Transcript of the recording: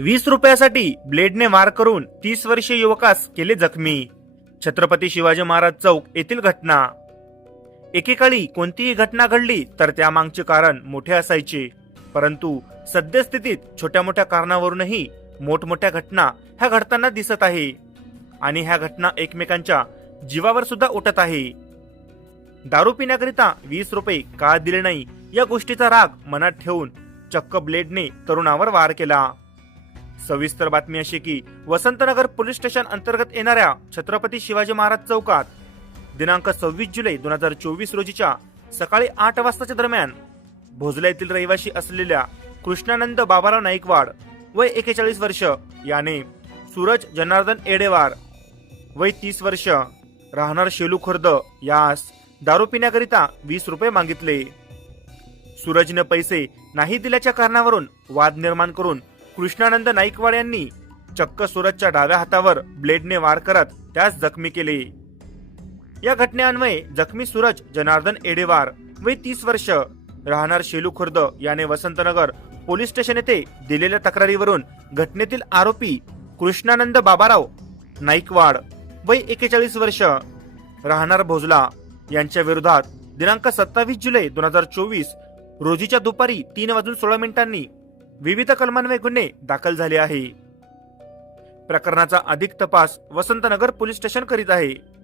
वीस रुपयासाठी ब्लेडने वार करून तीस वर्षीय युवकास केले जखमी. छत्रपती शिवाजी महाराज चौक येथील घटना. एकेकाळी कोणतीही घटना घडली तर त्यामागचे कारण मोठे असायचे. परंतु सद्यस्थितीत छोट्या मोठ्या कारणावरूनही मोठमोठ्या घटना ह्या घडताना दिसत आहे. आणि ह्या घटना एकमेकांच्या जीवावर सुद्धा उठत आहे. दारू पिण्याकरिता वीस रुपये का दिले नाही या गोष्टीचा राग मनात ठेवून चक्क ब्लेडने तरुणावर वार केला. सविस्तर बातमी अशी की वसंतनगर पोलीस स्टेशन अंतर्गत येणाऱ्या छत्रपती शिवाजी महाराज चौकात दिनांक सव्वीस जुलै दोन हजार चोवीस रोजीच्या सकाळी आठ वाजताच्या दरम्यान भोजला येथील रहिवासी असलेल्या कृष्णानंद बाबाराव नाईकवाड वय एकेचाळीस वर्ष याने सूरज जनार्दन एडेवार वय तीस वर्ष राहणार शेलू खुर्द यास दारू पिण्याकरिता वीस रुपये मागितले. सूरजने पैसे नाही दिल्याच्या कारणावरून वाद निर्माण करून कृष्णानंद नाईकवाड यांनी चक्क सूरजच्या डाव्या हातावर ब्लेडने वार करत त्यास जखमी केले. या घटनेअन्वये जखमी सूरज जनार्दन एडेवार वय तीस वर्ष राहणार शेलू खुर्द याने वसंतनगर पोलीस स्टेशन येथे दिलेल्या तक्रारीवरून घटनेतील आरोपी कृष्णानंद बाबाराव नाईकवाड वय एकेचाळीस वर्ष राहणार भोजला यांच्या विरोधात दिनांक सत्तावीस जुलै दोन हजार चोवीस रोजीच्या दुपारी तीन वाजून सोळा मिनिटांनी विविध कलमान्वये गुन्हे दाखल झाले आहे. प्रकरणाचा अधिक तपास वसंतनगर पोलीस स्टेशन करीत आहे.